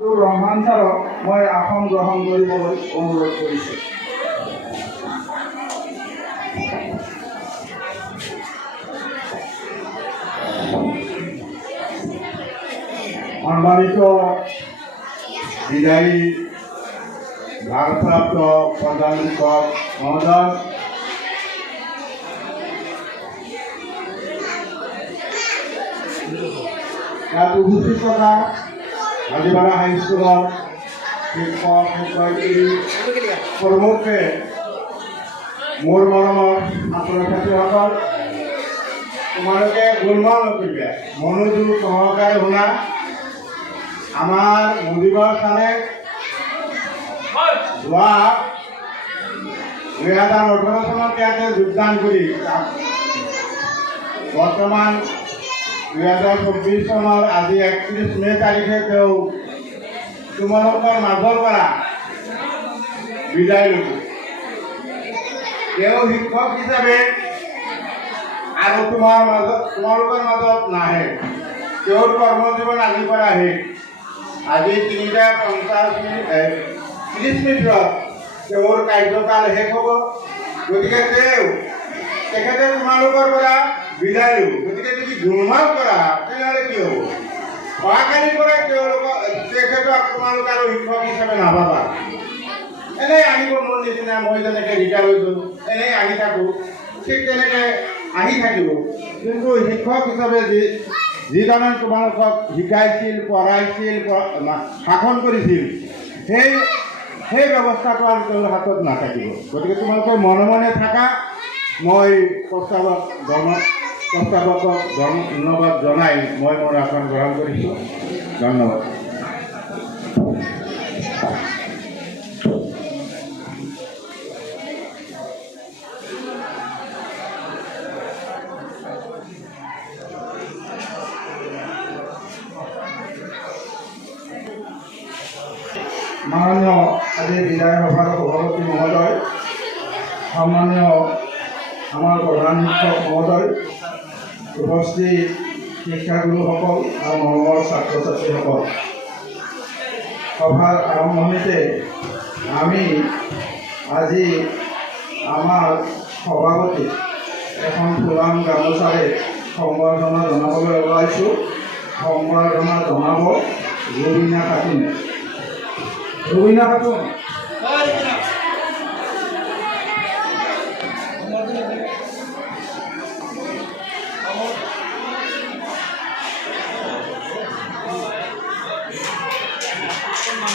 ৰহমান ছাৰক মই আসন গ্ৰহণ কৰিবলৈ অনুৰোধ কৰিছোঁ। সম্মানিত বিদায়ী ভাৰপ্ৰাপ্ত প্ৰধান শিক্ষক মহোদয়, ইয়াত উপস্থিত থকা হাজিপাৰা হাইস্কুলৰ শিক্ষক শিক্ষয়িত্ৰী প্ৰমুখে মোৰ মৰমৰ ছাত্ৰ ছাত্ৰীসকল, তোমালোকে গোলমাল নকৰিবা, মনোযোগ সহকাৰে শুনা। আমাৰ মুজিবৰ খানে যোৱা 2018 চনত ইয়াতে যোগদান কৰি বৰ্তমান 2024 চনৰ আজি 31 মে তাৰিখে তেওঁ তোমালোকৰ মাজৰ পৰা বিদায় ল'ব। তেওঁ শিক্ষক হিচাপে আৰু তোমালোকৰ মাজত নাহে। তেওঁৰ কৰ্মজীৱন আজিৰ পৰা শেষ। আজি 3:30 মিনিটত তেওঁৰ কাৰ্যকাল শেষ হ'ব। গতিকে তেখেতে তোমালোকৰ পৰা বিদায় ল'ব। গতিকে যদি গোলমাল কৰা তেনেহ'লে কি হ'ব? অহাকালিৰ পৰা তেখেতক তোমালোক আৰু শিক্ষক হিচাপে নাভাবা। এনেই আহিব মোৰ নিচিনা, মই যেনেকৈ ৰিটায়াৰ হৈছোঁ এনেই আহি থাকোঁ, ঠিক তেনেকৈ আহি থাকিব। কিন্তু শিক্ষক হিচাপে যিজনে তোমালোকক শিকাইছিল, পঢ়াইছিল, শাসন কৰিছিল, সেই ব্যৱস্থাটো আৰু তেওঁৰ হাতত নাথাকিব। গতিকে তোমালোকে মনে মনে থাকা। মই প্ৰস্তাৱক ধন্যবাদ জনাই মই মোৰ আসন গ্ৰহণ কৰিছোঁ। ধন্যবাদ। মাননীয় আজি বিদায় সভাৰ সভাপতি মহোদয়, সন্মানীয় আমাৰ প্ৰধান শিক্ষক মহোদয়, উপস্থিত শিক্ষাগুৰুসকল আৰু মৰমৰ ছাত্ৰ ছাত্ৰীসকল, সভাৰ আৰম্ভণিতে আমি আজি আমাৰ সভাপতি এখন ফুলাম গামোচাৰে সম্বৰ্ধনা জনাবলৈ ওলাইছোঁ। সম্বৰ্ধনা জনাব ৰবীনা খাতুনে। Raveena Khatun,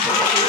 Thank you.